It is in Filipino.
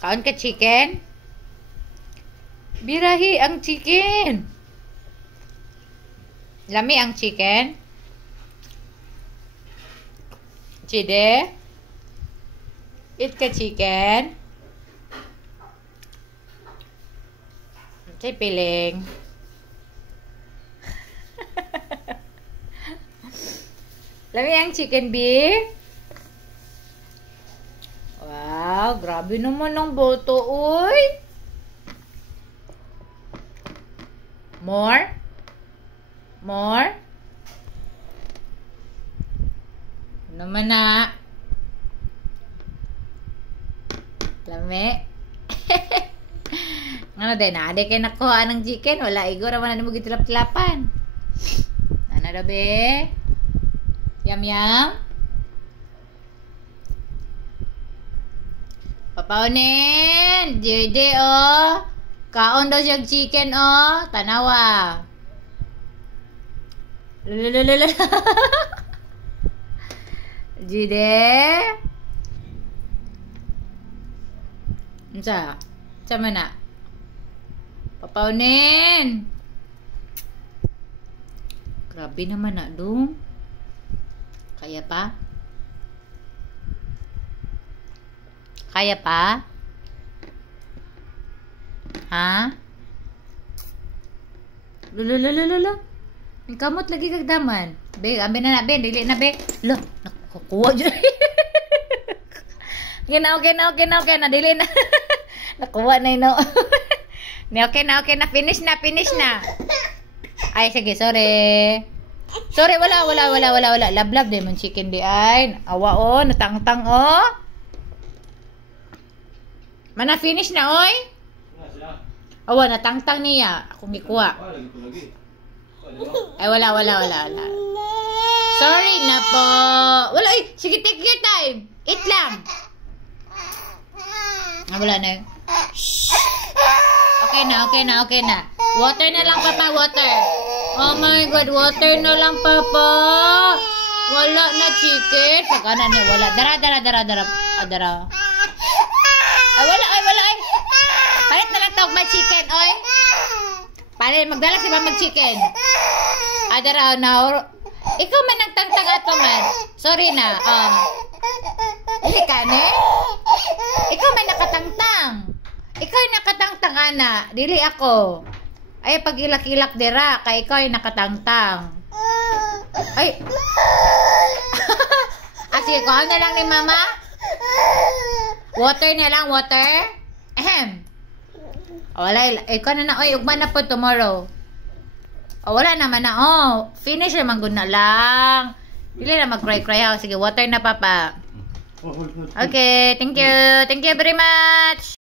Kaon ka chicken? Birahi ang chicken. Lami ang chicken. Chide? Eat ka chicken? Chay piling. Lami ang chicken beef? Wow, grabe naman ang boto, uy. More? More? Naman na. Lami. Ano din, aday kayo nakuha ng chicken. Wala, igor naman na mo gitilap-tilapan. Ano daw, be? Yum, yum? Papaunin! Jede, oh. Kaon daw siyang chicken, oh. Tanawa. Lululululu. Jede? Unsa? Sama na? Papaunin! Grabe naman na, dong. Kaya pa? Kaya pa? Ha? Lululululu. Ang kamot lagi kagdaman. Be, ambe na, be. Dili na, be. Lo, nakukuha dyan. Okay na. Dili na. Nakuha na yun. Okay na. Finish na. Ay, sige, sorry. Sorry, wala. Lablab din mong chicken di ay. Awa, oh. Natangtang, oh. Mana finish na, oy? Awa, natangtang niya. Akong ikuha. Ay, wala. Sorry na po. Wala, ay. Sige, take your time. Eat lang. Wala na. Shh. Okay na. Water na lang, papa, water. Oh my God, water na lang, papa. Wala na chicken. Saka na niya, wala. Dara. Ay, wala. Palit na lang tawag may chicken, oy. Palit, magdala si mama chicken. Dara, na. Ikaw man nagtangtang ato man. Sorry na, Hindi ka, ne? Ikaw may nakatangtang. Ikaw yung nakatangtang, ana. Dili ako. Ay, pag ilak-ilak dira, kay ikaw yung nakatangtang. Ay. Sige, kuha na lang ni mama. Water na lang, water. Ahem. Wala, ikaw na. Oy, ugma na po tomorrow. Wala naman na. Finish naman gud na lang. Dili na mag-cry. Sige, water na, papa. Okay, thank you. Thank you very much.